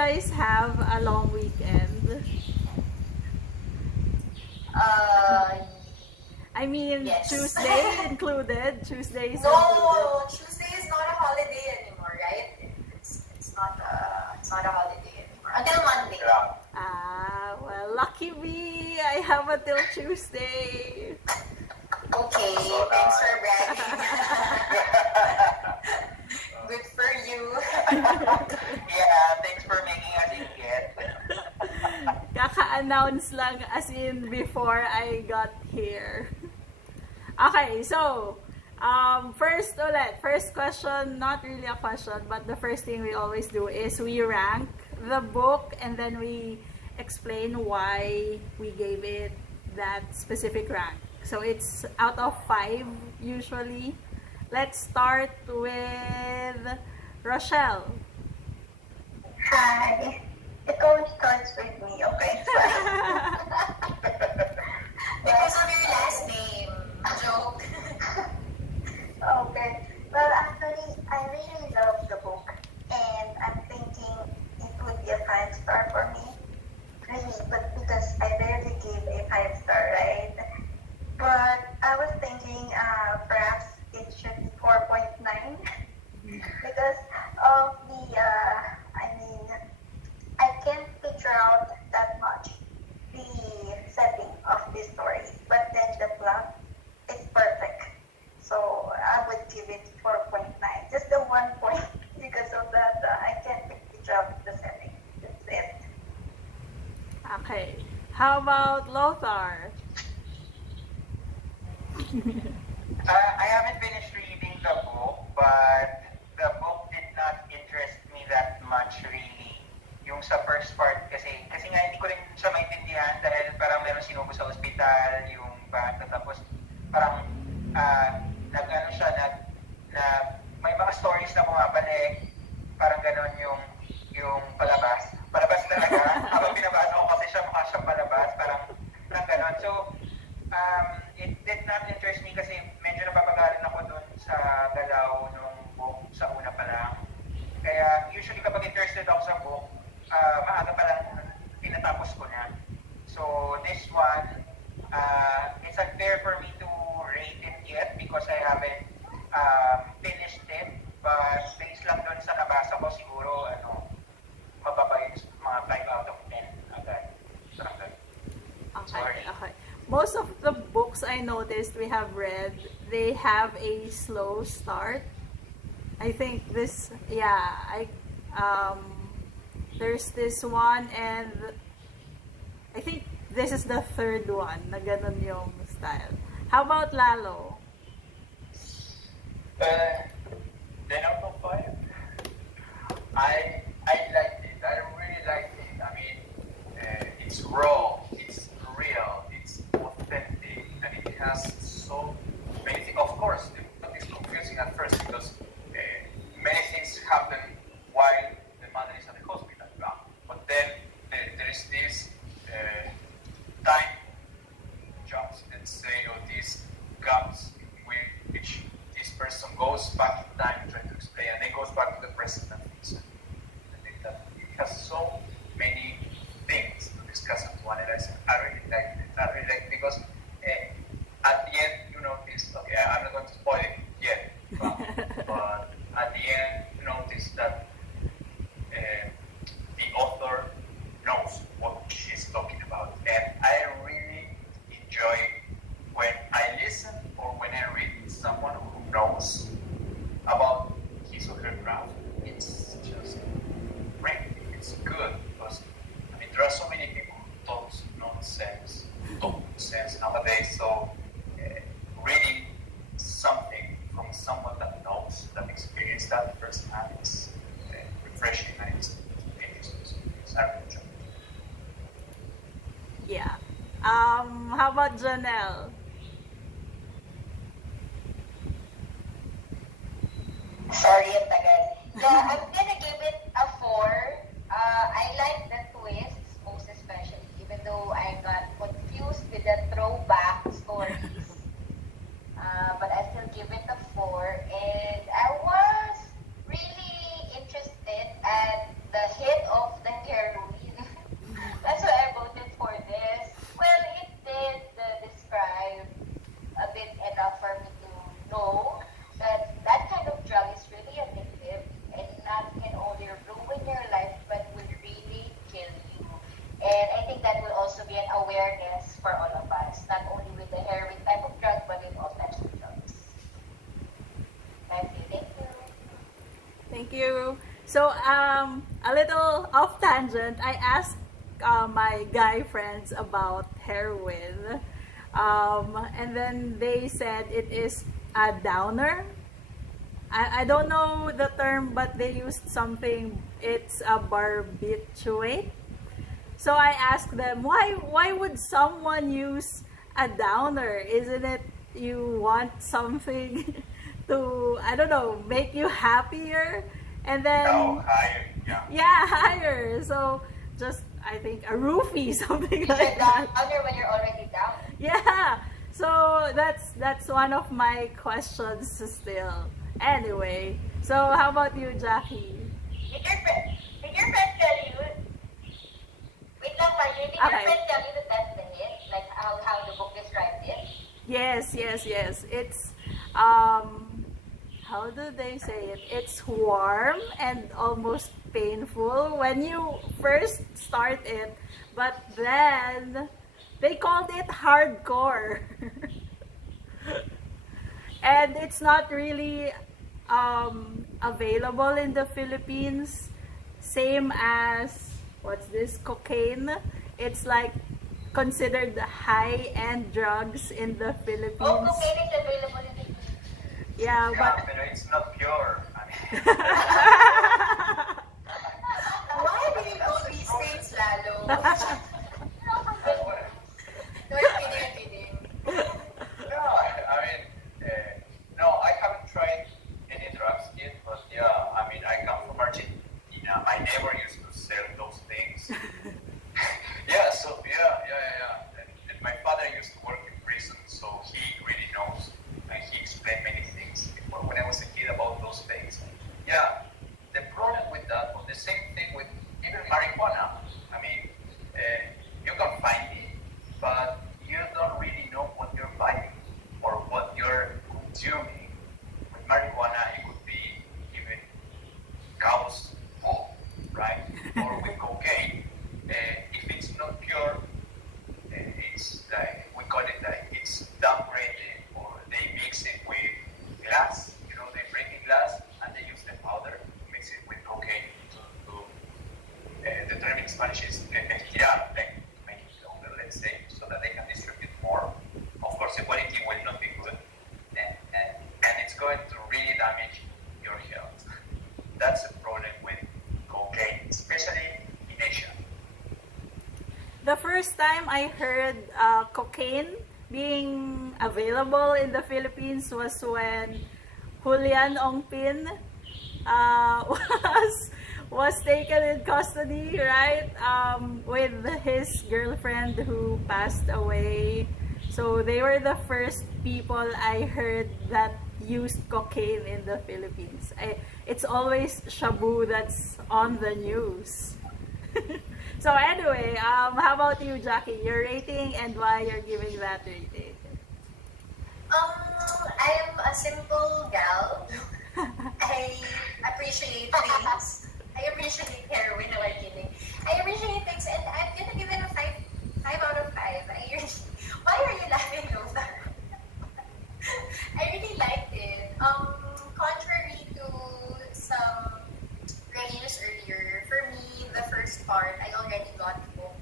guys have a long weekend? I mean, Yes. Tuesday included. Tuesday is No, included. Tuesday is not a holiday anymore, right? It's not a holiday anymore until Monday. Yeah. Ah, well, lucky me. I have until Tuesday. Okay, So thanks nice. for bragging. Good for you. Yeah, thanks for making us inget. Kaka-announce lang as in before I got here. Okay, so first question, not really a question, but the first thing we always do is we rank the book and then we explain why we gave it that specific rank. So it's out of 5 usually. Let's start with Rochelle. Hi. It always starts with me, okay? Because of your last name. Joke. Okay. Well, actually, I really love the book. And I'm thinking it would be a 5-star for me. Really, but because I barely give a 5-star, right? But I was thinking perhaps it should be 4.9 because of the, I can't picture out that much the setting of this story, but then the plot is perfect. So I would give it 4.9. Just the 1 point because of that I can't picture out the setting. That's it. Okay. How about Lothar? I haven't finished reading the book, but the book did not interest me that much really. Yung sa first part kasi nga hindi ko rin siya maintindihan dahil parang meron sinubo sa ospital, yung bata, tapos parang nag-ano siya, may mga stories na bumabalik, parang ganon yung palabas. Palabas talaga. Habang binabasa ko kasi siya mukha siyang palabas, parang ganon. So, it did not interest me kasi medyo napapagalan ako dun sa galaw nung book sa una pa lang. Kaya usually kapag interested ako sa book, maaga pa lang pinatapos ko na. So this one, it's unfair for me to rate it yet because I haven't finished it. But based lang dun sa nabasa ko siguro, mababa yung mga 5 out of 10 agad. Sorry. Okay. Most of the books I noticed we have read, they have a slow start. I think this, there's this one and I think this is the third one na ganun yung style. How about Lalo? 10 out of 5. I liked it. I really liked it. I mean, it's raw, it's real, it's authentic, and it has so many things. Of course, it's confusing at first because many things happen while the mother is at the hospital. But then there is this time jumps, let's say, or these gaps in which this person goes back in time trying to explain, and then goes back to the present and things. It has so many things to discuss and to analyze. I really like it. I really like it because at the end you notice, okay, I'm not going to spoil it yet, but at the end you notice that the author knows what she's talking about. And I really enjoy when I listen or when I read someone who knows about his or her craft. It's just great. It's good because there are so many people who talk nonsense nowadays. So reading something from someone that knows, that experienced that firsthand is refreshing and it's interesting. Yeah. How about Janelle? Sorry, ang tagal. I'm gonna give it a 4. I like the twists, most especially, even though I got confused with the throwback stories. But I still give it a 4. And I was really interested at the head of the So, a little off tangent, I asked my guy friends about heroin. And then they said it is a downer. I don't know the term, but they used something, it's a barbiturate. So I asked them, why would someone use a downer? Isn't it you want something to, I don't know, make you happier? And then No, higher. Yeah. yeah, higher. So just I think a roofie, something You're like down that. under when you're already down. Yeah. So that's one of my questions still. Anyway, so how about you, Jackie? Did your friend tell you? Wait lang, Marjorie. Did your Okay. friend tell you that that's the hit? Like how the book described it? Yes. It's how do they say it? It's warm and almost painful when you first start it, but then they called it hardcore. And it's not really available in the Philippines. Same as, what's this, cocaine. It's like considered high-end drugs in the Oh, Philippines. cocaine is available in the Yeah, Yeah, but pero it's not pure. I mean, Why do you know these things, Lalo? that's what- No, I'm kidding. No, I mean, no, I haven't tried any drugs yet, but yeah, I mean, I come from Argentina. My neighbor used to sell those things. Yeah, so yeah. And my father used to work in prison, so he really knows, and he explained many things before when I was a kid about those things. Yeah, the problem with that, or the same thing with even marijuana. I mean, you can find it, but you don't really know what you're buying or what you're consuming. With marijuana, it could be even cow's poop, right? Or with cocaine, if it's not pure, it's like, we call it like it's downgraded, or they mix it with glass. You know, they break the glass and they use the powder to mix it with cocaine to the term in Spanish is estirar, like to make it longer, let's say, so that they can distribute more. Of course, the quality will not be good, and it's going to really damage your health. That's the problem with cocaine, especially in Asia. the first time I heard cocaine being available in the Philippines was when Julian Ongpin was taken in custody, right? With his girlfriend who passed away. So they were the first people I heard that used cocaine in the Philippines. It's always Shabu that's on the news. So anyway, how about you, Jackie? Your rating and why you're giving that rating? I am a simple gal. I appreciate things. I appreciate heroin. No, I'm kidding. I appreciate things, and I'm gonna give it a 5 out of 5. Why are you laughing, Lothar? I really liked it. Contrary to some reviews earlier, for me, the first part, I already got hooked.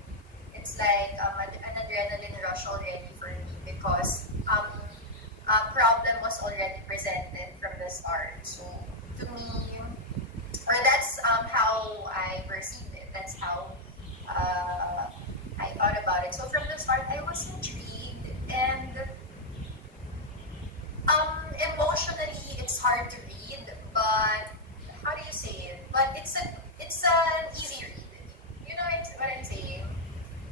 It's like an adrenaline rush already for me because a problem was already presented from the start. So to me, or that's how I perceived it. That's how I thought about it. So from the start, I was intrigued, and emotionally, it's hard to read. But how do you say it? But it's an easy read. You know what I'm saying?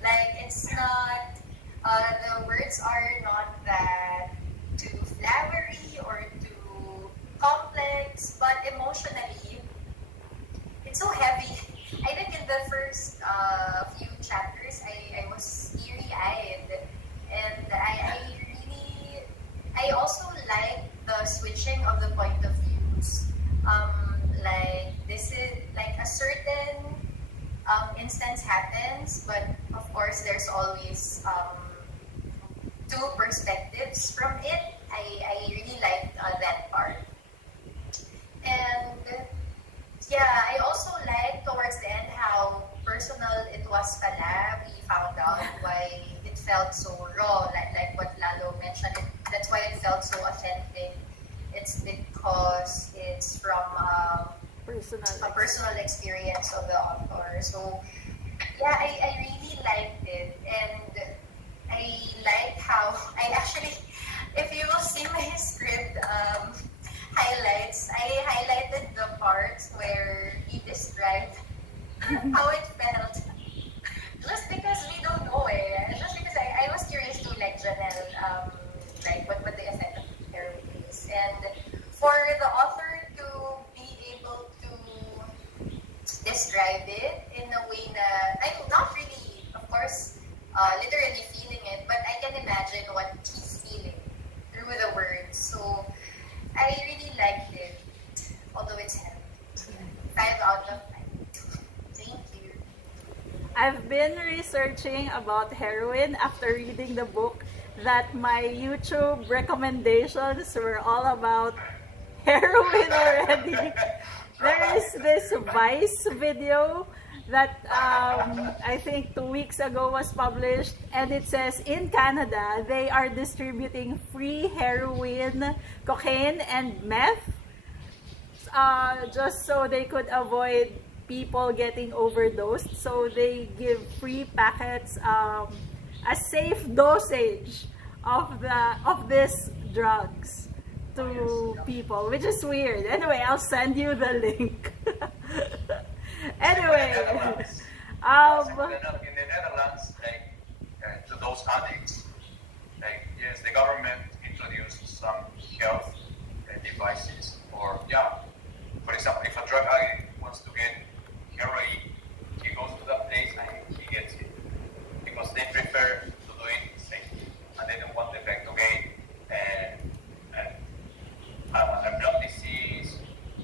Like it's not. The words are not that too flowery or too complex, but emotionally, it's so heavy. I think in the first few chapters, I was teary-eyed, and I also like the switching of the point of views. Like this is like a certain instance happens, but of course there's always two perspectives from it. I really liked that part. And Yeah, I also like towards the end how personal it was pala. We found out why it felt so raw, like what Lalo mentioned. That's why it felt so authentic. It's because it's from Personal. a personal experience of the author. So yeah, I really liked it, and I like how I actually, if you will see my script highlights, I highlighted the parts where he described how it felt. Just because we don't know Just because I was curious to like Janelle, like what the effect of heroin is. And for the author to be able to describe it in a way that I'm not really, of course, literally feeling it, but I can imagine what he's feeling through the words. So I really liked it, although it's heavy. 5 out of 5. Thank you. I've been researching about heroin after reading the book that my YouTube recommendations were all about heroin already. There is this Vice video that I think 2 weeks ago was published, and it says in Canada they are distributing free heroin, cocaine, and meth just so they could avoid people getting overdosed. So they give free packets, a safe dosage of these drugs to people, which is weird. Anyway, I'll send you the link. Anyway, In the Netherlands, like to those addicts, like yes, the government introduced some health devices, or yeah, for example, if a drug addict wants to get heroin, he goes to that place and he gets it because they prefer to do it safely and they don't want the effect to gain and a blood disease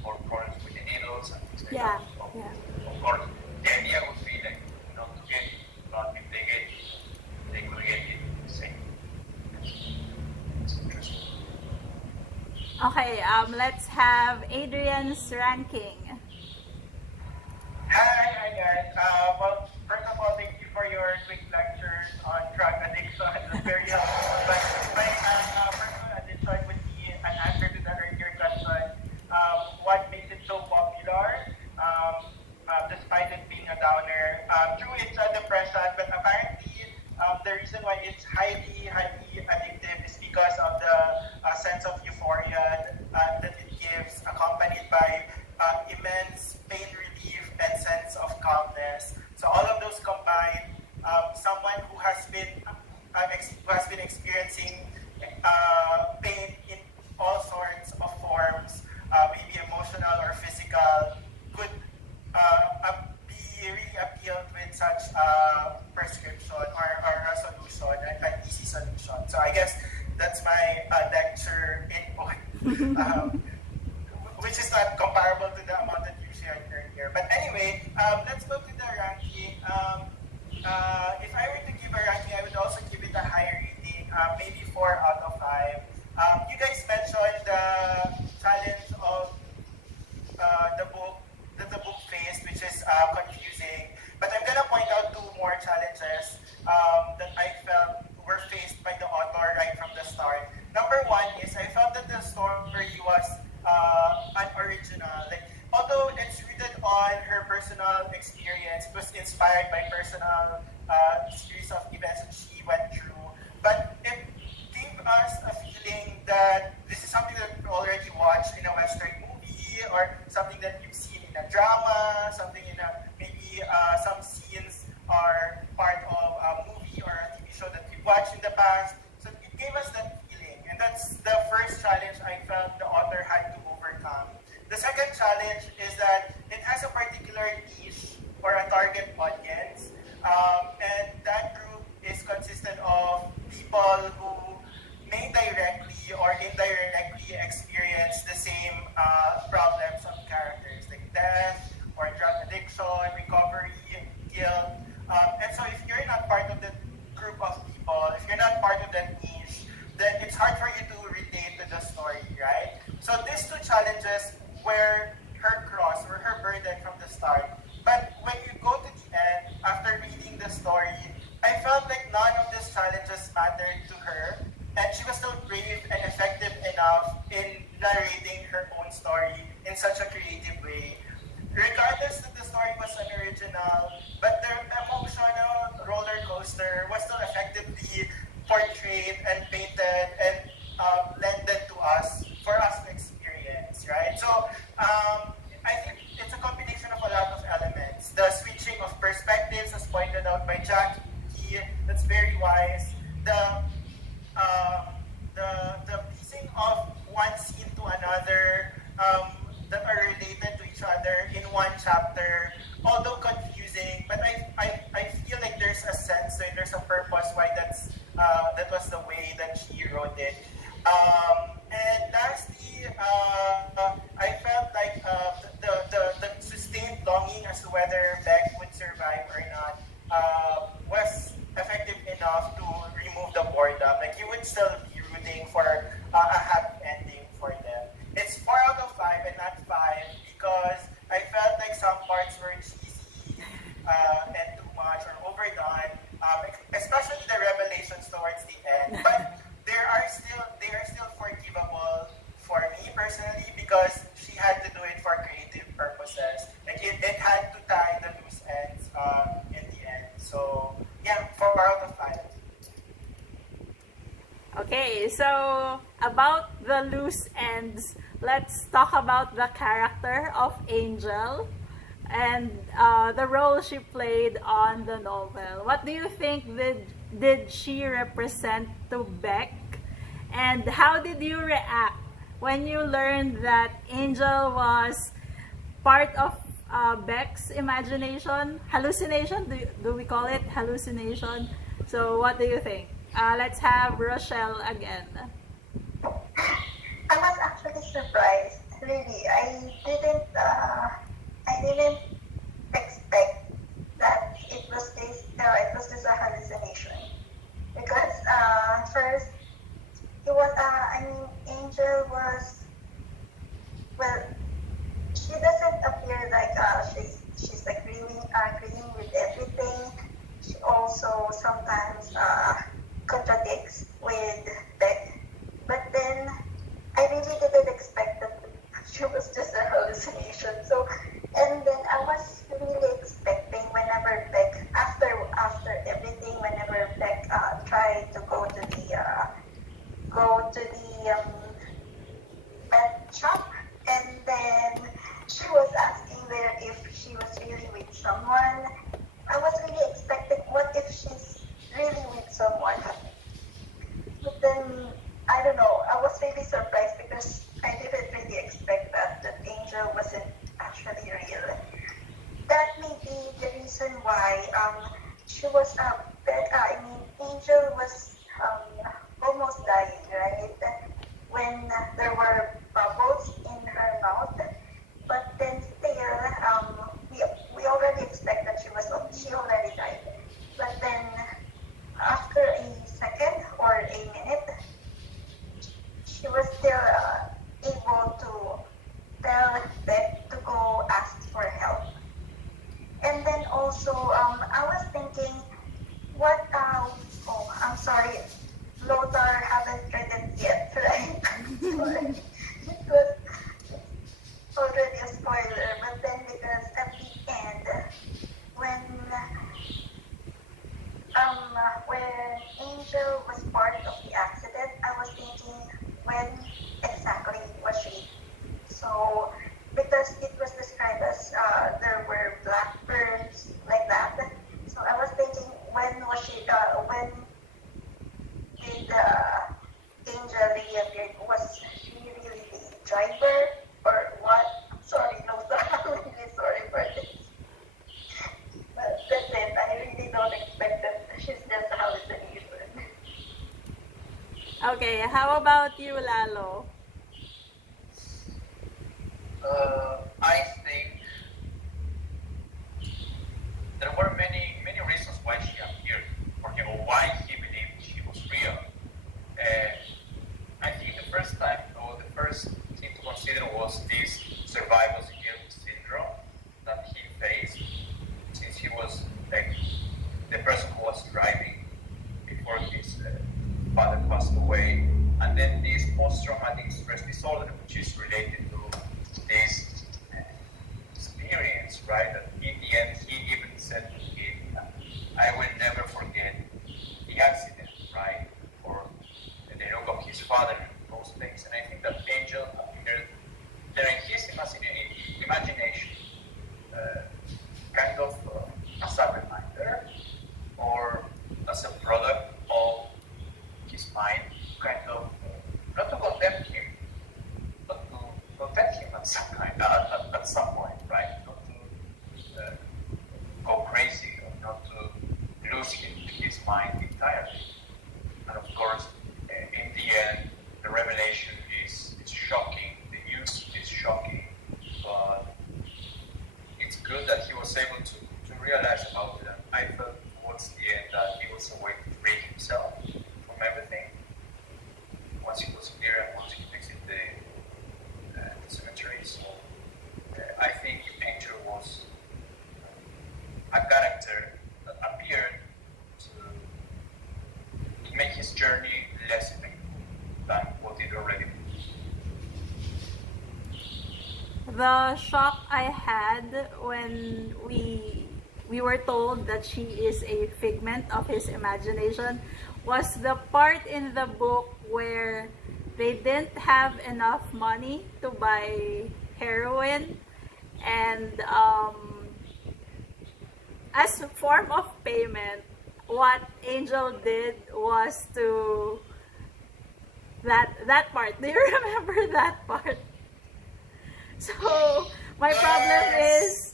or problems with the needles and things like yeah, that. So, yeah. of course, the idea would be like not to get it, but if they get it, they could get it safely. It's interesting. Okay, let's have Adrian's ranking. Hi guys. Well, first of all, thank you for your quick lectures on drug addiction. It's very helpful. But my personal addiction would be an answer to the earlier question. What makes it so popular, despite it being a downer? True, it's a depression, but apparently the reason why it's highly addictive is because of the sense of euphoria that it gives, accompanied by immense pain relief and sense of calmness. So all of those combined, someone who has been experiencing pain in all sorts of forms, maybe emotional or physical, could be really appealed with such a prescription or a solution, an easy solution. So I guess that's my lecture input. Which is not comparable to the amount that you shared earlier. But anyway, let's go to the ranking. If I were to give a ranking, I would also give it a higher rating, maybe 4 out of 5. You guys mentioned the challenge of the book that the book faced, which is confusing. But I'm gonna point out 2 more challenges that I felt were faced by the author right from the start. Number 1 is I felt that the story was unoriginal. Like, although it's rooted on her personal experience, it was inspired by personal series of events that she went through. But it gave us a feeling that this is something that we already watched in a Western movie, or something that you've seen in a drama, something in a maybe some scenes are part of a movie or a TV show that we've watched in the past. So it gave us that feeling, and that's the first challenge I felt the author had to overcome. The second challenge is that it has a particular niche or a target audience, and that group is consistent of people who may directly or indirectly experience the same problems of characters like death or drug addiction, recovery, guilt. And so if you're not part of that group of people, if you're not part of that niche, then it's hard for you to relate to the story, right? So these 2 challenges were her cross or her burden pointed out by Jackie, that's very wise. Uh, the piecing of one scene to another that are related to each other in one chapter, although confusing, but I feel like there's a sense, so there's a purpose why that was the way that she wrote it. And lastly, I felt like the sustained longing as to whether Beck would survive or not was effective enough to remove the boredom. Like you would still be rooting for a happy ending for them. It's 4 out of 5 and not 5 because I felt like some parts were cheesy and too much or overdone, especially the revelations towards the end. But they are still forgivable for me personally because she had to do it for creative purposes. Like it had to tie the loose ends in the end. So yeah, 4 out of 5. Okay, so about the loose ends, let's talk about the character of Angel and the role she played on the novel. What do you think did she represent to Beck? And how did you react when you learned that Angel was part of Beck's imagination? Hallucination? Do we call it hallucination? So what do you think? Let's have Rochelle again. I was actually surprised. Really, I didn't expect that it was just a hallucination. Because first, it was. Angel was. Well, she doesn't appear like she's agreeing with everything. She also sometimes contradicts with Beck. But then I really didn't expect that she was just a hallucination. So, and then I was really expecting whenever Beck, after everything, whenever Beck tried to go to the pet shop, and then she was asking there if she was really with someone. I was really expecting, what if she's really with someone? But then, I don't know, I was really surprised because I didn't really expect that Angel wasn't actually real. That may be the reason why she was, Angel was almost dying, right? When there were bubbles in her mouth. But then still, we already expect that she already died. But then, after a second or a minute, she was still able to tell Beck to go ask for help. And then also, I was thinking, I'm sorry, Lothar haven't read it yet, right? It was already a spoiler, but then because at the end, when Angel was part of the accident, I was thinking, when exactly was she? So, because it was described as there were black burns like that, so I was thinking, when was she? When did Angel really appear? Was she really the driver or what? Sorry, no, I'm really sorry for this. But that's it. I really don't expect that she's just a hallucination. Okay, how about you, Lalo? I think there were many reasons why she appeared for him or why he believed she was real. I think the first thing to consider was this survivor's guilt syndrome that he faced since he was like the person who was driving before his father passed away, and then this post-traumatic stress disorder, which is related to this experience, right? That in the end, he even said to him, "I will never forget the accident," right? Or the look of his father, and those things. And I think that Angel appeared there in his imagination, kind of as a reminder guys about them. I felt towards the end that he was a way to break himself from everything. Once he was clear and once he visited the cemetery, so I think Angel was a character that appeared to make his journey less painful than what it already was. The shock I had when we were told that she is a figment of his imagination was the part in the book where they didn't have enough money to buy heroin, and as a form of payment, what Angel did was to that part. Do you remember that part? So my problem is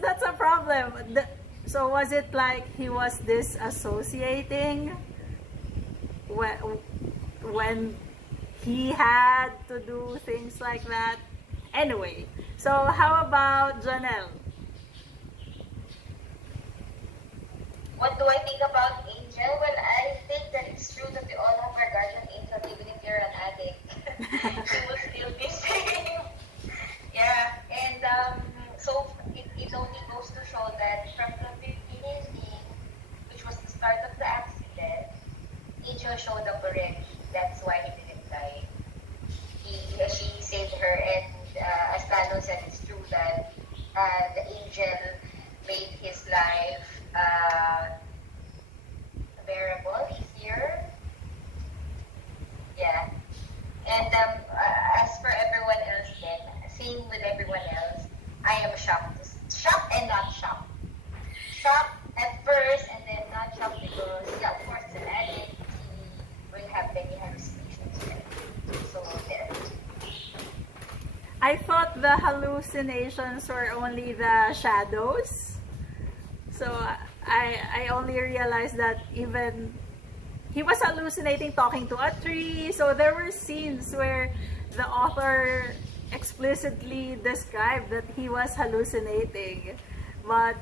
that's a problem. So was it like he was disassociating when he had to do things like that? Anyway, so how about Janelle? What do I think about Angel? Well, I think that it's true that we all have our guardian angel, even if you're an addict. She will still be safe. Yeah, and so it only goes to show that from the beginning, which was the start of the accident, Angel showed up already. That's why he didn't die. She saved her, and as Lalo said, it's true that the angel made his life bearable, easier. Yeah. And as for everyone else then, same with everyone else, I am shocked. Shocked and not shocked. Shocked at first and then not shocked because, yeah, of course, it's an addict. He will have many hallucinations. So there. I thought the hallucinations were only the shadows. So I only realized that even he was hallucinating talking to a tree. So there were scenes where the author explicitly described that he was hallucinating. But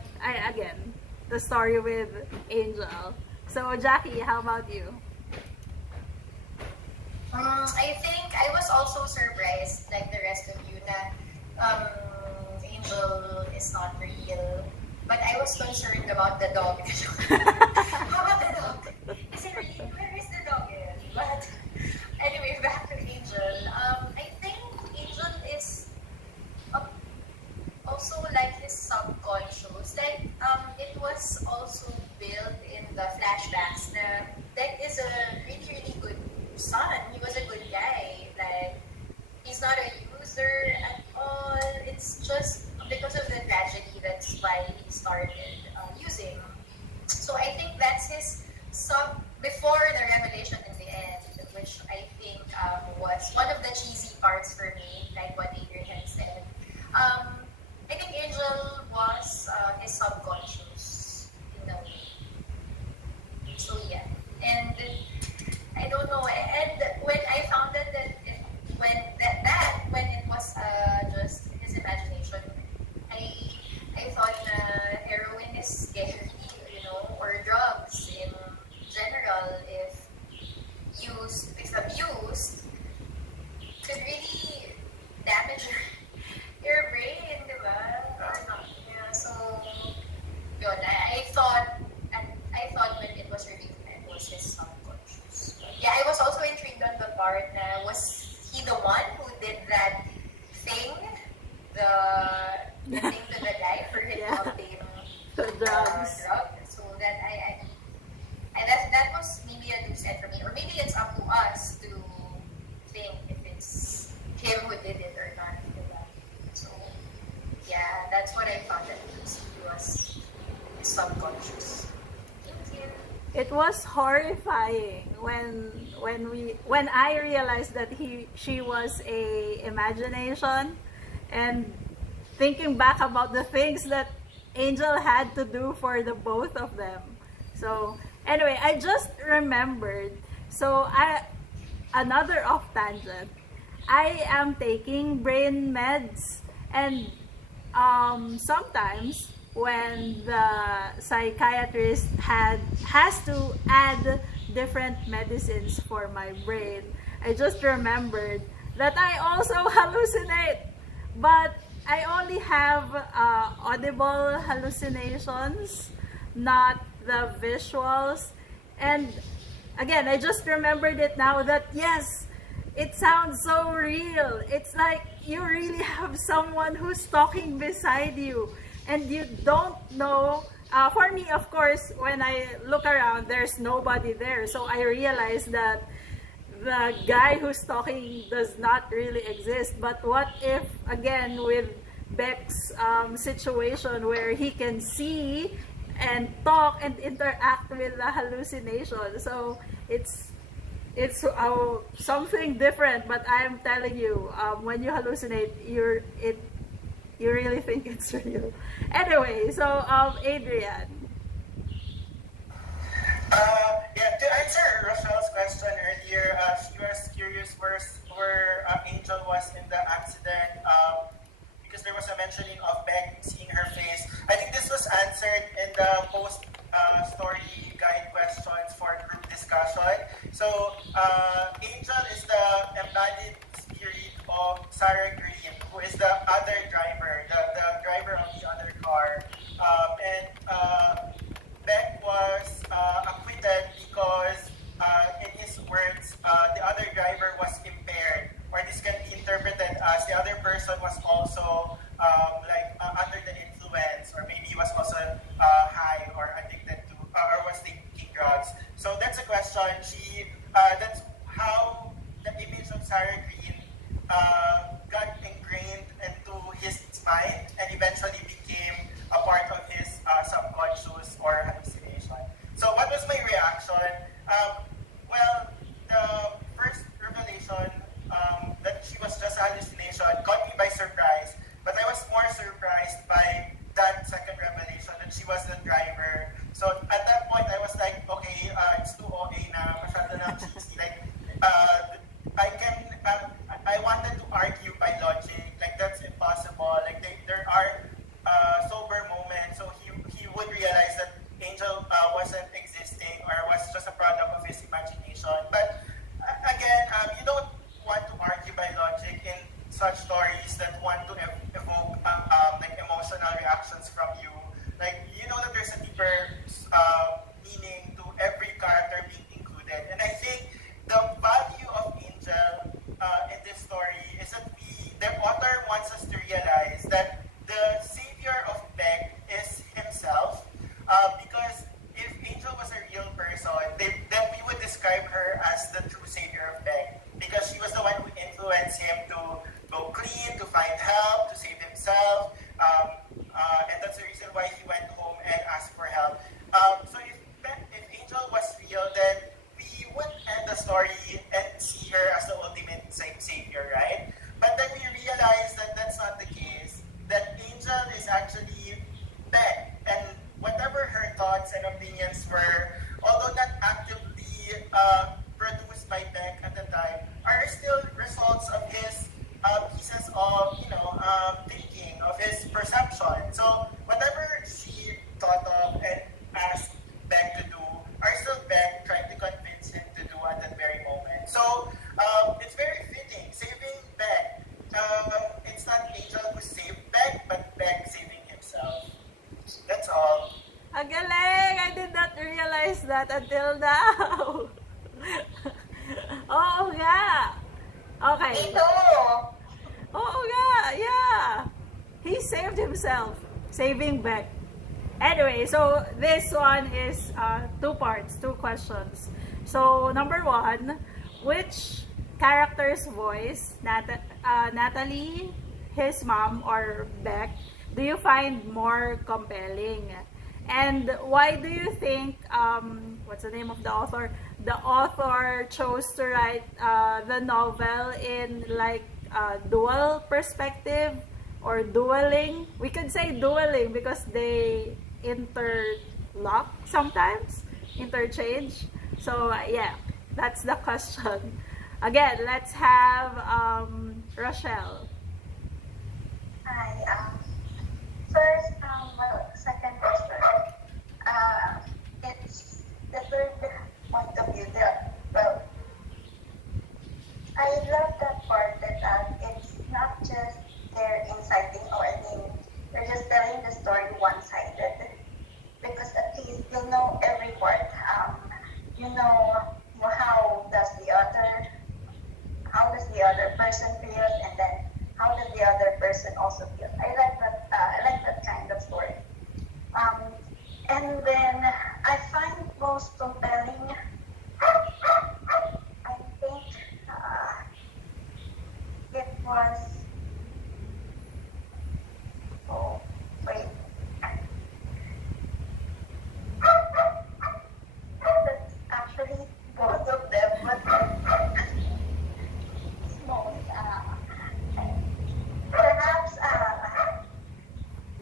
again, the story with Angel. So Jackie, how about you? I think I was also surprised, like the rest of you, that Angel is not real. But I was concerned about the dog. How about the dog? Is it real? Where is the dog? But anyway, back to Angel. I think Angel is also like his subconscious. Like it was also built in the flashbacks. Beck is a really, really good son. He was a good guy. Like he's not a user at all. It's just because of the tragedy, that's why he started using. So I think that's his before the revelation in the end, which I think was one of the cheesy parts for me, like what Adrian said. I think Angel was his subconscious in a way. So yeah, and I don't know. And when I found that when it was just his imagination, I thought heroin is scary, or drugs in general, if abused, could really damage your brain, diba? Or not. Yeah, so yun, I thought when it was revealed, it was his subconscious. But yeah, I was also intrigued on the part was he the one who did that thing? The thing to the guy for him to obtain The drugs. So that that was maybe a loose end for me, or maybe it's up to us to think if it's him who did it or not. So yeah, that's what I found at least. He was subconscious. Thank you. It was horrifying when I realized that she was a imagination, and thinking back about the things that Angel had to do for the both of them. So anyway, I just remembered. So another off tangent. I am taking brain meds, and sometimes when the psychiatrist has to add different medicines for my brain, I just remembered that I also hallucinate, but I only have audible hallucinations, not the visuals. And again, I just remembered it now that yes, it sounds so real. It's like you really have someone who's talking beside you and you don't know. For me, of course, when I look around, there's nobody there. So I realize that the guy who's talking does not really exist. But what if, again, with Beck's situation where he can see and talk and interact with the hallucination? So it's something different. But I'm telling you, when you hallucinate, you really think it's real. Anyway, so Adrian. Yeah, to answer Rochelle's question earlier, she was curious where Angel was in the accident, because there was a mentioning of Beck seeing her face. I think this was answered in the post-story guide questions for group discussion. So, Angel is the embodied spirit of Sarah Green, who is the other driver, the driver of the other car. Beck was acquitted because, in his words, the other driver was impaired, or this can be interpreted as the other person was also under the influence, or maybe he was also high or addicted to, or was taking drugs. So that's a question. That's how the image of Sarah Green got ingrained into his mind and eventually became a part of his subconscious or hallucination. So what was my reaction? Well, the first revelation that she was just a hallucination caught me by surprise, but I was more surprised by that second revelation that she was the driver. So at that point, I was like, okay, it's too OA na, masyado na cheesy. Like, I wanted to argue by logic, like that's impossible. Like there are sober moments, so he would realize that Angel wasn't existing or was just a product of his imagination. But again, you don't want to argue by logic in such stories that want to evoke like emotional reactions from you. Like, you know that there's a deeper meaning to every character being included. And I think the value of Angel in this story is that the author wants us to realize that the savior of Beck is himself, because if Angel was a real person, then we would describe her as the true savior of Beck, because she was the one who influenced him to go clean, to find help, to save himself, and that's the reason why he went home and asked for help. So if Angel was real, then we would end the story and see her as the ultimate savior, right? But then we realize that that's not the case, that Angel is actually Beck, and whatever her thoughts and opinions were, although not actively produced by Beck at the time, are still results of his pieces of, thinking, of his perception. So whatever she thought of and asked Beck to do, are still Beck trying to convince him to do at that very moment. So it's very fitting, saving Beck. It's not Angel who saved Beck, but Beck saving himself. That's all. Ang galing! I did not realize that until now. Oo nga. Okay. Me too. Oo nga, yeah. He saved himself, saving Beck. Anyway, so this one is two parts, two questions. So number one, which character's voice, Natalie, his mom, or Beck, do you find more compelling? And why do you think, what's the name of the author? The author chose to write the novel in like dual perspective or dueling? We could say dueling because they interlock sometimes, interchange. So yeah, that's the question. Again, let's have Rochelle. Hi. First, well, second question. It's the third point of view. Well, I love that part that it's not just they're inciting or I mean, they're just telling the story one-sided because at least you'll know every part. You know how does the other person feel, and then how does the other person also feel. I like that. I like that kind of story. Um, and then I find most compelling. I think it was. Oh wait. That's actually both of them, but most. Perhaps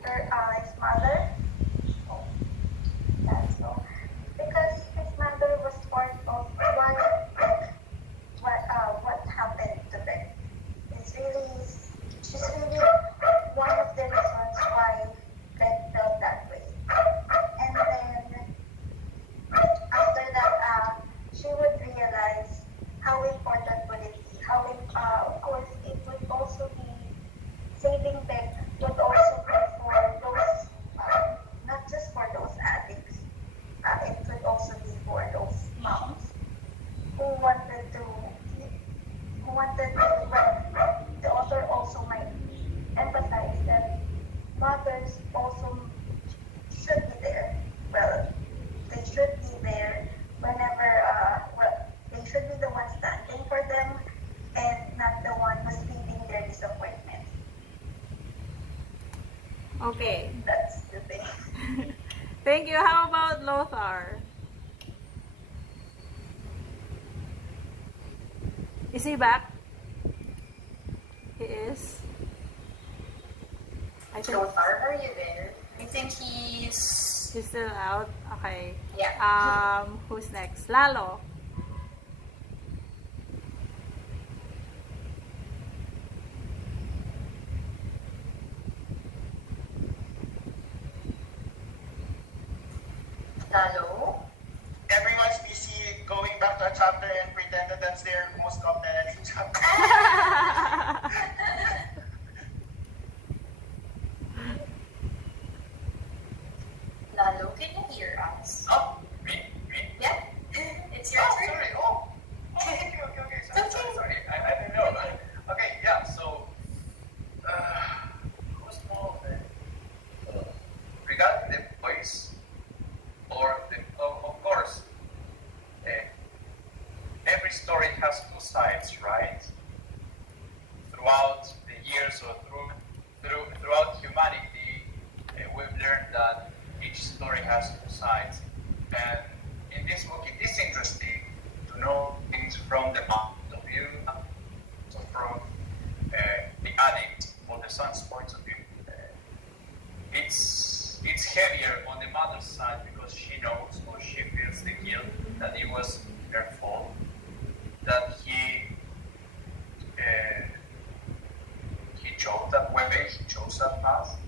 his mother. Oh, that's so. Because his mother was part of what happened to Beck. She's really one of the reasons why Beck felt that way. And then after that, she would realize how important would it be. Of course, it would also be saving Beck would also be for those, not just for those addicts. It could also be for those moms who well, the author also might empathize that mothers also should be there. Well, they should be there whenever, they should be the ones standing for them and not the one who's feeding their disappointment. Okay. That's the thing. Thank you. How about Lothar? Is he back? He is. I think Lothar, are you there? I think he's... he's still out. Okay. Yeah. Who's next? Lalo. Lalo? Everyone's busy going back to a chapter and pretend that that's their most compelling chapter. Lalo, can you hear us? Oh, me? Yeah? It's your Oh, turn. sorry. Oh, okay. Sorry. I didn't know. Okay, yeah, so, who's more regarding the voice, of course, every story has two sides, right? Throughout the years or throughout humanity, we've learned that each story has two sides. And in this book, it is interesting to know things from the point of view, so from the addict or the son's point of view. It's heavier on the mother's side because she knows or she feels the guilt that it was her fault, that he chose that way, he chose that path,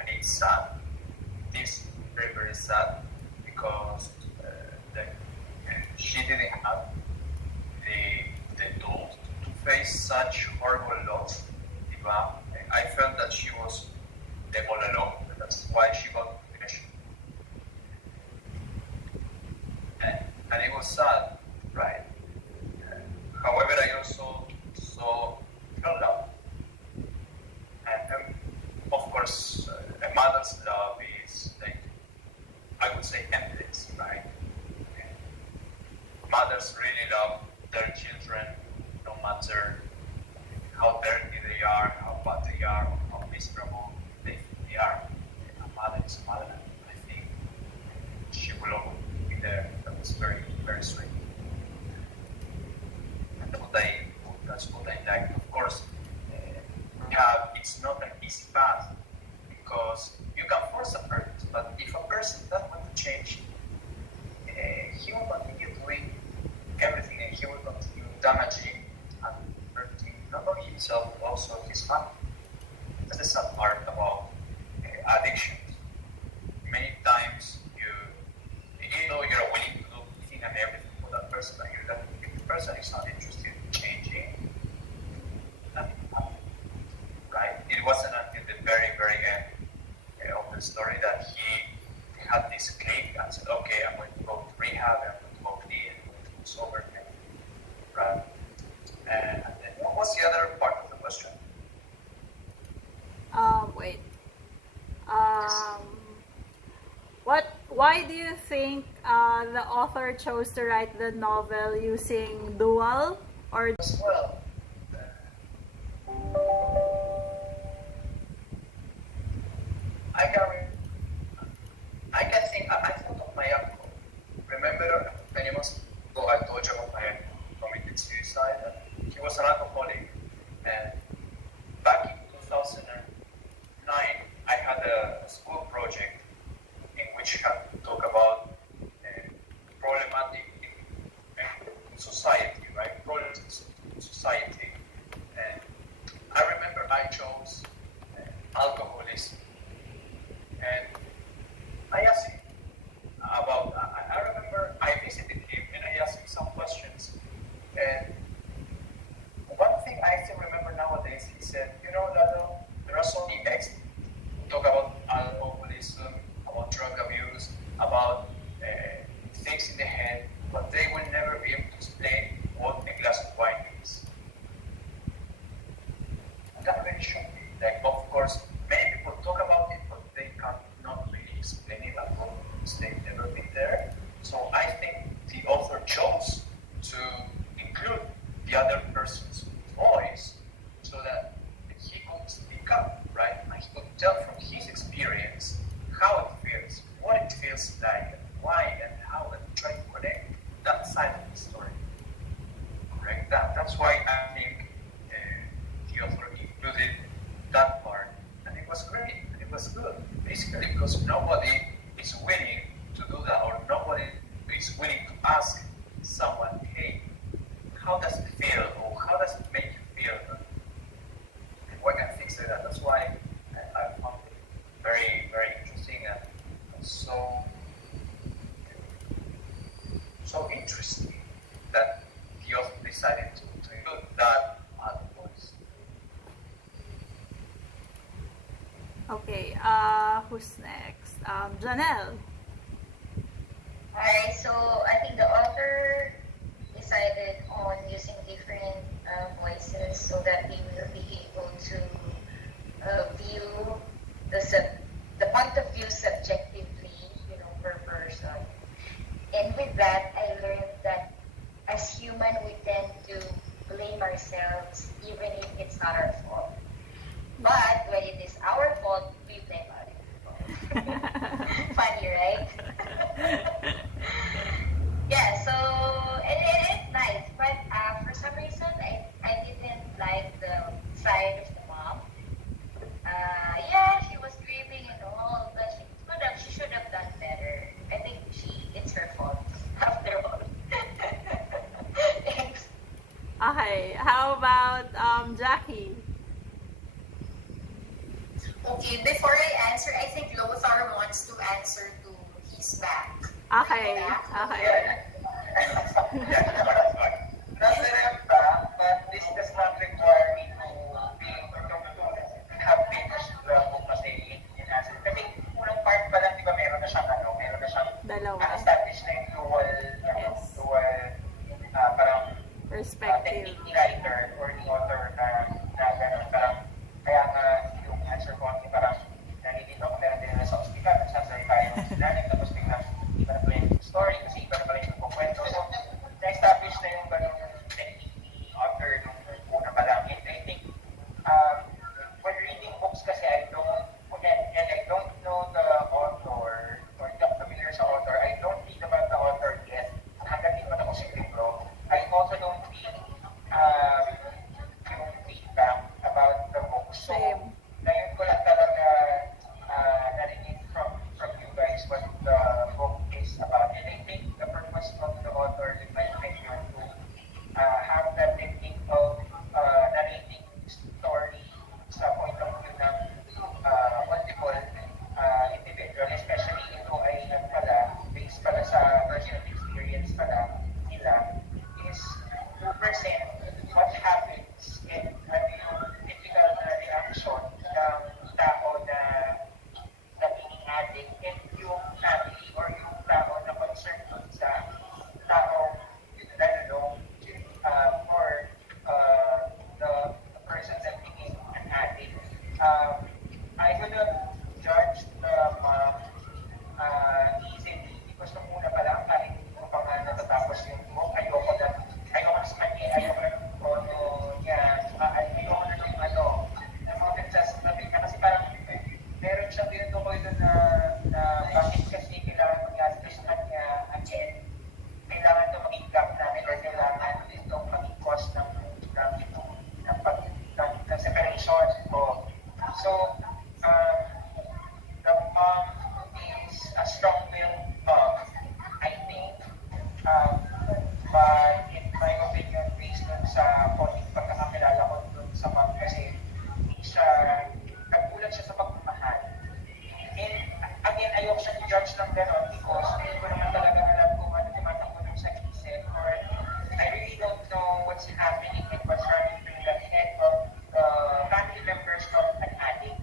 and it's sad. This very, very sad because she didn't have the tools to face such horrible loss. I felt that she was all alone. That's why she got depression. And it was sad, right? However, I also saw her love. And of course, a mother's love is, like, I would say, endless, right? Mothers really love their children, no matter how dirty they are, how bad they are, or how miserable they are. A mother is a mother, and I think she will always be there. That was very, very sweet. had this click and said, okay, I'm going to go to rehab, I'm going to go clean, I'm going to go sober, right? And then what was the other part of the question? Wait. Why do you think the author chose to write the novel using dual or As well, I can, I can think, I thought of my uncle. Remember, many months ago, I told you about my uncle who committed suicide. He was an alcoholic. And back in 2009, I had a school project in which I had to talk about problematic in society, right? Problems in society. And I remember I chose alcoholism. And I asked him about, I remember I visited him and I asked him some questions. And one thing I still remember nowadays, he said, you know, Lalo, there are so many experts who talk about alcoholism, about drug abuse, about things in the head, but they will never be able to explain what a glass of wine is. And that really shocked me. Like, of course, many people talk about it, but they cannot really explain it at all because they've never been there. So I think the author chose to include the other person's voice so that he could speak up, right? And he could tell from his experience how it feels, what it feels like, and why and how, and try to connect that side of the story. Correct? That's why I think the author included that part. And it was great, and it was good. Basically because nobody is willing to do that, or nobody is willing to ask someone, hey, how does it feel, or how does it make you feel? And what kind of things like that. That's why I found it very, very interesting and so interesting that the author decided to include that voice. okay? Who's next? Janelle. Alright, so I think the author decided on using different voices so that we will be able to view the point of view subjectively, you know, per person. And with that, I learned that as human, we tend to blame ourselves even if it's not our fault. But when it is our fault, we blame other people. Funny, right? Yeah, so it's nice, but for some reason I didn't like the side of the mom. Yeah, she was grieving and all, but she should have done better. I think it's her fault after all. Thanks. Okay, how about Jackie? Okay, before I answer, I think Lothar wants to answer to his back. Okay, Yeah, okay. that's fine. Not that I'm back, but this does not require me to have finished the book kasi in answer. Kasi unang part pa lang, di ba, meron na siyang Dalawa. established na yung dual parang Perspective. technique ni writer or ni author na gano'n. Parang, kaya nga yung answer ko, parang nalilito ko, meron din na sa hospital, nagsasalita yung sinanin, tapos biglang iba na pala yung story kasi iba na pala yung kwento. So, na-establish yung family or yung tao na concerned dun sa taong nalulong or the person that became an addict. I would have judged the mom easily because nung una pa lang, kahit hindi ko pa nga natatapos yung book, ayoko na sa kanya, ayoko na ng photo niya, ayoko na ng ng mga nagsasabi niya kasi parang meron siyang tinutukoy doon na bakit kasi kailangan mangyari ito sa kanya, again, kailangan ito maging gap namin or kailangan ito maging cause ng separation. So, the mom is a strong-willed mom, I think. But in my opinion, based dun sa konting pagkakakilala ko dun sa mom kasi nagbulag siya sa pagmamahal. And again, ayoko siya i-judge ng gano'n because hindi ko naman talaga alam kung ano tumatakbo dun sa isip or I really don't know what's happening and what's running through the head of the family members of an addict,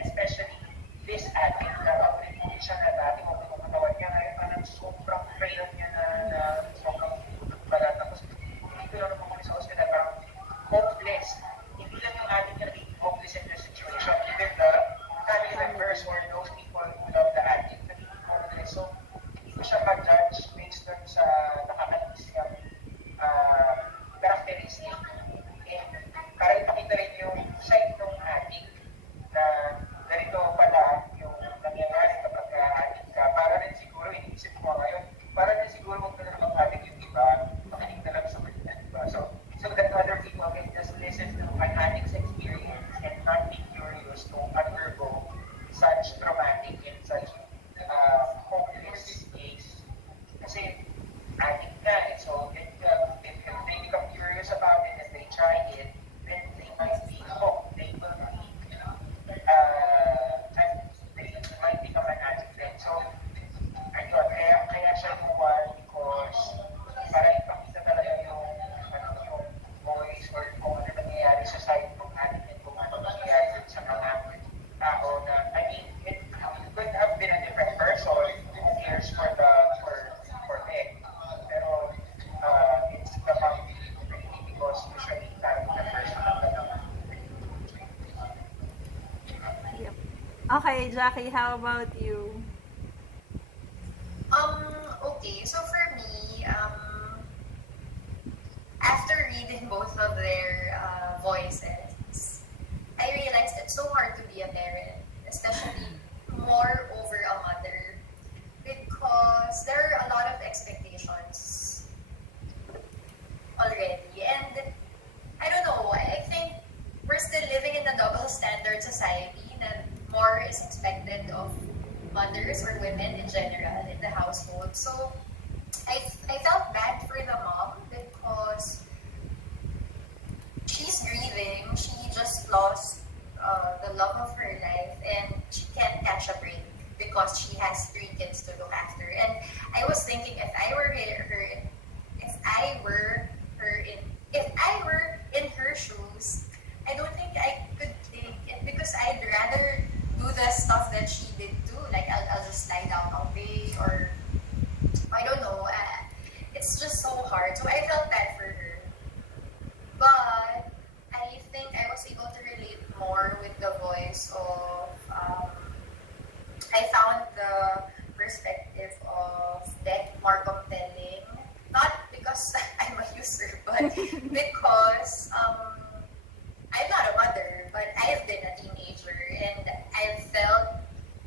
especially this addict na pag-report siya na dati kung ano katawan niya ngayon parang sobrang frail niya na sobrang pala tapos hindi ko lang naman sa hospital parang hopeless. Hindi lang yung addict na naging hopeless in this situation, even the family members or those people who love the addict naging hopeless. So hindi ko siya ma-judge based on sa nakakalinis niyang characteristic. And para ipakita rin yung side ng addict na ganito pala yung nangyayari kapag addict ka. Para rin siguro, iniisip ko ngayon, para rin siguro huwag na lang mag-addict yung iba, makinig na lang sa kanila, diba? So that other people can just listen to an addict's experience and not be curious to undergo such traumatic and such hopeless case. Kasi addict na eh. So if they become curious about it and they try it, then they might be hooked. They will be they might become an addict then. So ayun, kaya siya luwal because para ipakita talaga yung voice or kung ano nangyayari sa side ng addict and kung ano nangyayari sa mga tao na I mean it could have been a different person who cares for Beck. Pero it's the family really because usually parang the person Yep. Okay, Jackie, how about you? Okay, so for me, after reading both of their voices, I realized it's so hard to be a parent, especially more over a mother, because there are a lot of expectations already. And I don't know, I think we're still living in a double standard society that more is expected of mothers or women in general in the household. So I felt bad for the mom because she's grieving. She just lost the love of her life and she can't catch a break because she has 3 kids to look after. And I was thinking if I were in her shoes, I don't think I could take it because I'd rather do the stuff that she did too. Like I'll just lie down all day or I don't know. It's just so hard. So I felt bad for her. But I think I was able to relate more with the voice of I found the perspective of Beck more compelling. Not because I'm a user, but because I'm not a mother, but I've been a teenager and I've felt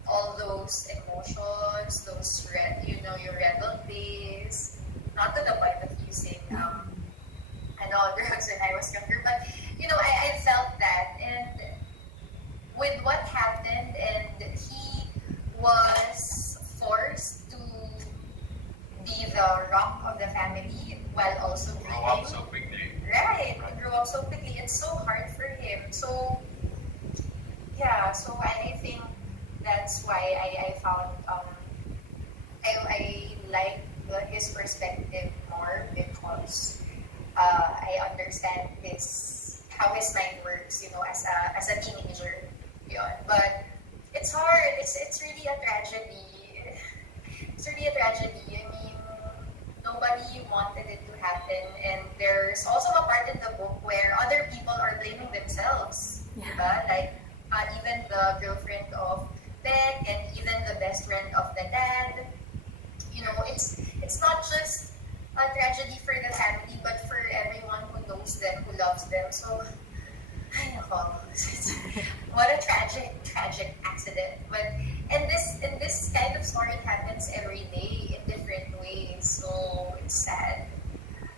all those emotions, those your rebel days, not to the point of using drugs when I was younger, but I felt that, and with what happened, and he was forced to be the rock of the family while also Grow grieving. up so quickly. Right, he grew up so quickly. It's so hard for him. So, yeah, so I think that's why I found, I like his perspective more because I understand how his mind works, as a teenager. Yun. But it's hard. It's really a tragedy. really a tragedy. I mean, nobody wanted it to happen, and there's also a part in the book where other people are blaming themselves. Yeah. Diba? Like even the girlfriend of Beck and even the best friend of the dad. You know, it's not just a tragedy for the family, but for everyone who knows them, who loves them. So, ay nako, what a tragic accident. But and this kind of story happens every day in different ways. So it's sad.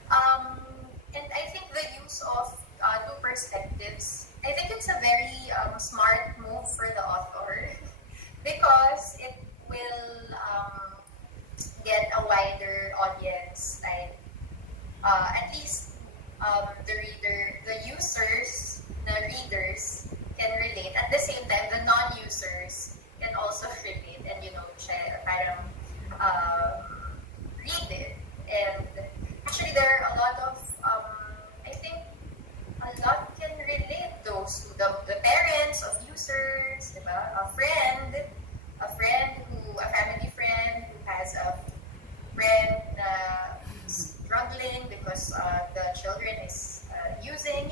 And I think the use of two perspectives, I think it's a very smart move for the author because it will get a wider audience, like at least the users, the readers can relate. At the same time, the non-users can also relate and parang read it. And actually, there are a lot of I think a lot can relate those to the parents of users, diba? A family friend who has a friend struggling because the children is using.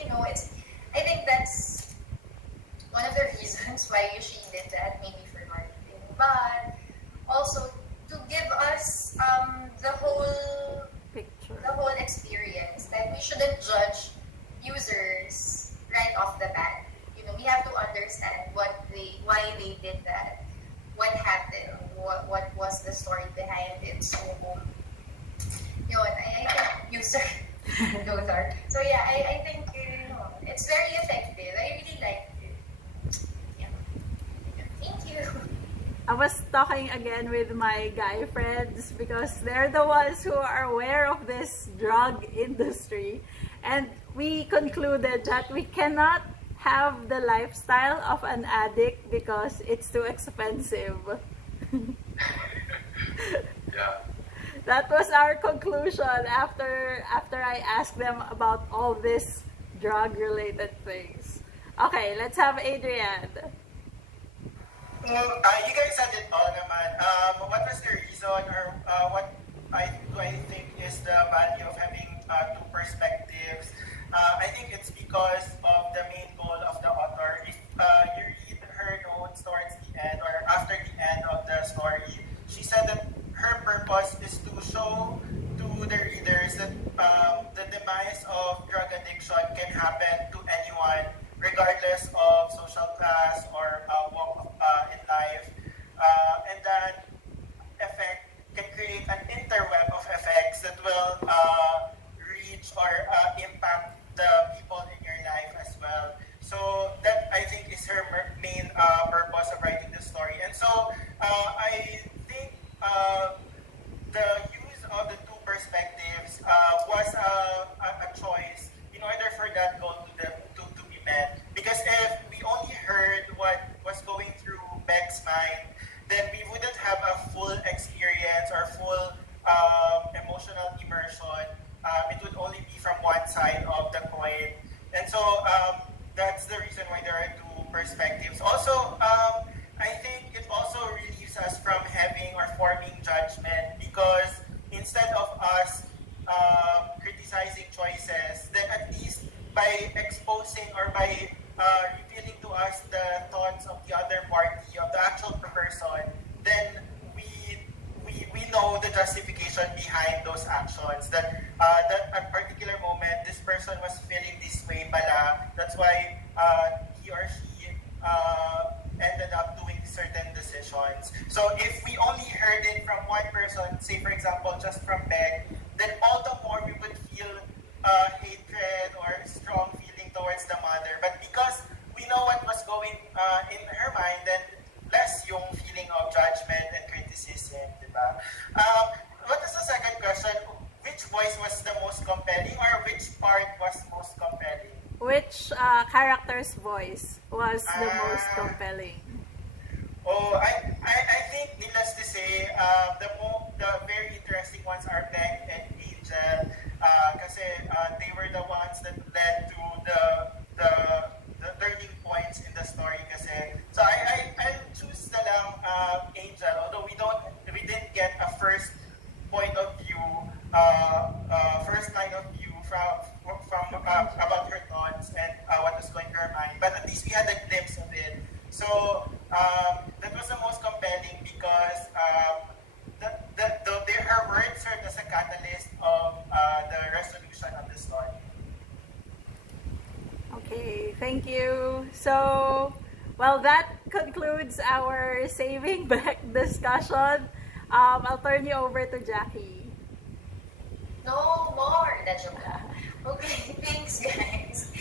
I think that's one of the reasons why she did that, maybe for marketing, but also to give us Picture. the whole experience. Like we shouldn't judge users right off the bat. We have to understand why they did that, what happened, what was the story behind it. So, I think user those are. So yeah, I think it's very effective. I really liked it. Yeah. Thank you. I was talking again with my guy friends because they're the ones who are aware of this drug industry, and we concluded that we cannot have the lifestyle of an addict because it's too expensive. Yeah. That was our conclusion after I asked them about all these drug related things. Okay, let's have Adrian. You guys said it all naman. What was the reason or what I think is the value of having two perspectives? I think it's because of the main goal of the author. If you read her notes towards the end or after the end of the story, she said that her purpose is to show to the readers that the demise of drug addiction can happen to anyone, regardless of social class or walk in life, and that effect can create an interweb of effects that will reach or impact the people in your life as well. So that I think is her main purpose of writing the story. And so I think the use of the two perspectives was a choice in order for that goal to be met. Because if we only heard what was going through Beck's mind, then we wouldn't have a full experience or full emotional immersion. It would only be from one side of the coin. And so that's the reason why there are two perspectives. Also, I think it also relieves us from having or forming judgment, because instead of us criticizing choices, then at least by exposing or by revealing to us the thoughts of the other party, of the actual person, then we know the justification behind those actions. That at a particular moment, this person was feeling this way pala. That's why he or she ended up doing certain decisions. So if we only heard it from one person, say for example, just from Beck, then all the more we would feel hatred or strong feeling towards the mother. But because we know what was going in her mind, then less yung feeling of judgment and criticism, diba? What is the second question? Which voice was the most compelling, or which part was most compelling? Which character's voice was the most compelling? Oh, I think, needless to say, the very interesting ones are Beck and Angel, kasi they were the ones that led to the turning points in the story. Kasi so I'll choose na lang Angel, although we didn't get a first Thank you. So, well, that concludes our saving Beck discussion. I'll turn you over to Jackie. No more. That's joke lang. Okay, thanks guys.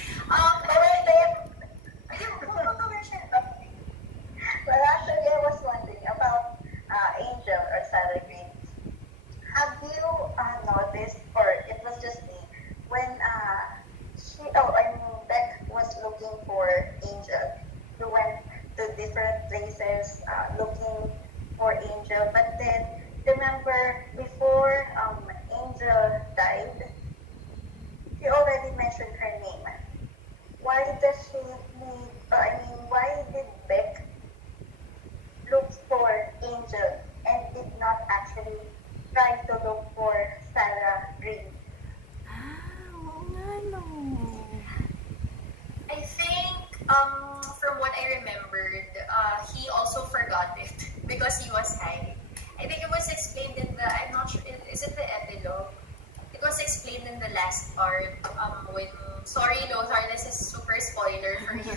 Well, actually, I was wondering about Angel or Sarah Green. Have you noticed, or it was just me, when Beck was looking for Angel, we went to different places looking for Angel, but then remember before Angel died, she already mentioned her name. Why does she need, why did Beck look for Angel and did not actually try to look for Sarah Green? Oo nga, no. I think, from what I remembered, he also forgot it because he was high. I think it was explained in the, I'm not sure, is it the epilogue? It was explained in the last part, when, sorry, this is super spoiler for you.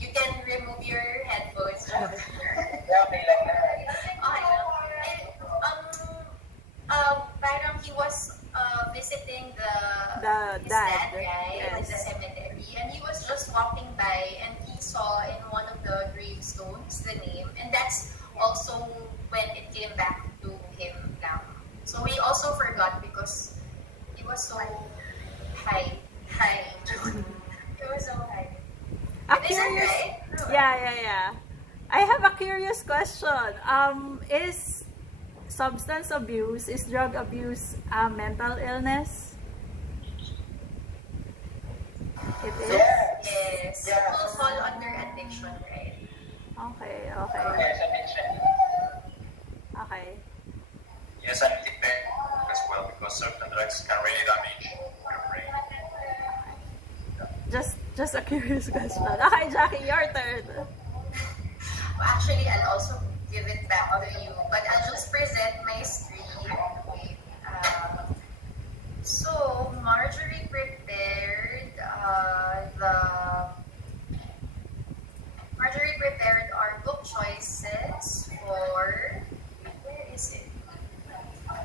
You can remove your headphones. Yeah, okay lang na. Okay, parang he was visiting his dad, right, at the cemetery, and he was just walking by, and he saw in one of the gravestones the name, and that's also when it came back to him now. So he also forgot because he was so high. He was so high. Is that right? No. Yeah. I have a curious question. Is substance abuse, is drug abuse a mental illness? It is? Yes. Yeah. It will fall under addiction, right? Okay. Yes, addiction. Okay. Yes, and it depends as well because certain drugs can really damage your brain. Just a curious question. Okay, Jackie, your turn. Actually, I'll also give it back to you, but I'll just present my screen. Wait. So, Marjorie prepared our book choices for, where is it?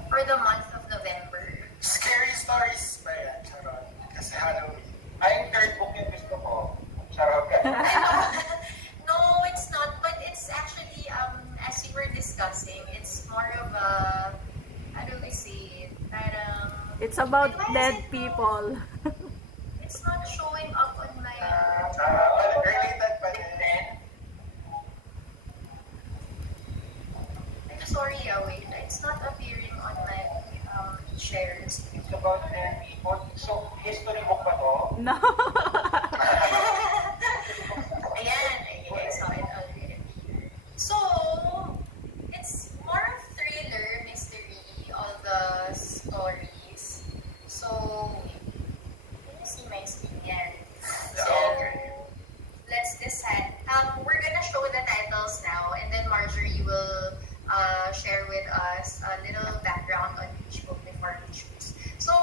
For the month of November. Scary stories ba yan? Charot. Kasi Halloween. Ay, yung third book yung gusto ko. Charot ka. No, it's not. But it's actually, as we were discussing, it's more of a, how do we say it? Parang, It's about why is dead it people. it's not showing up on my. Related pa din. I'm sorry, wait. It's not appearing on my shares. It's about dead people. So, history book ba to? No. Ayan, I saw it already. So, it's more of thriller, mystery, all the stories. So, can you see my screen yan? So, let's decide. We're gonna show the titles now, and then Marjorie will share with us a little background on each book before we choose. So,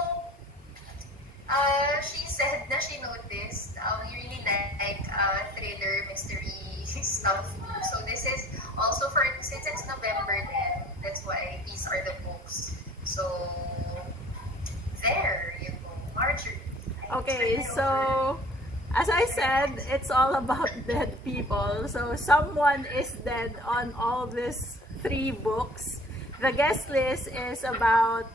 she said that she noticed we really like thriller, mystery stuff. So this is also for, since it's November then, that's why these are the books. So, there you go. Marjorie. Okay, so as I said, it's all about dead people. So someone is dead on all these 3 books. The guest list is about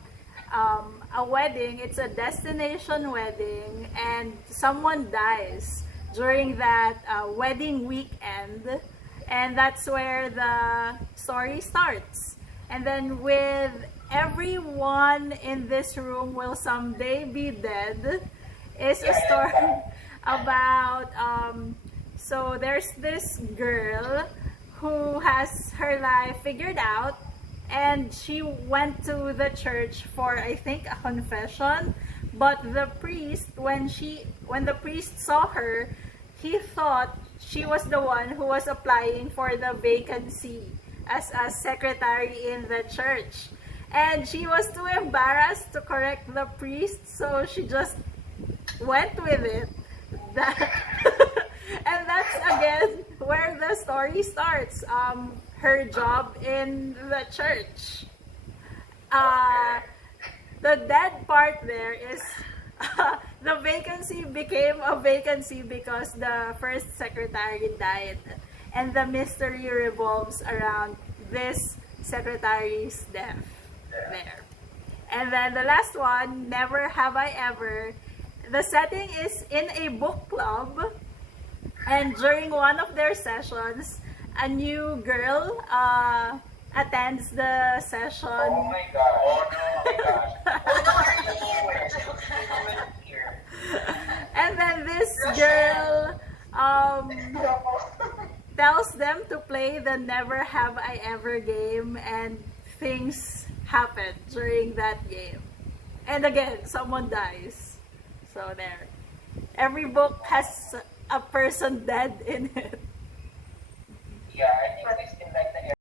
a wedding. It's a destination wedding, and someone dies during that wedding weekend, and that's where the story starts. And then with everyone in this room will someday be dead is a story about so there's this girl who has her life figured out, and she went to the church for, I think, a confession. But the priest, when the priest saw her, he thought she was the one who was applying for the vacancy as a secretary in the church. And she was too embarrassed to correct the priest, so she just went with it. that and that's again where the story starts. Her job in the church. The dead part there is the vacancy became a vacancy because the first secretary died, and the mystery revolves around this secretary's death there. And then the last one, Never Have I Ever. The setting is in a book club, and during one of their sessions, a new girl attends the session. Oh my god. Oh no, oh my gosh. And then this girl tells them to play the Never Have I Ever game, and things happen during that game. And again, someone dies. So there. Every book has a person dead in it. Yeah, I think this in like the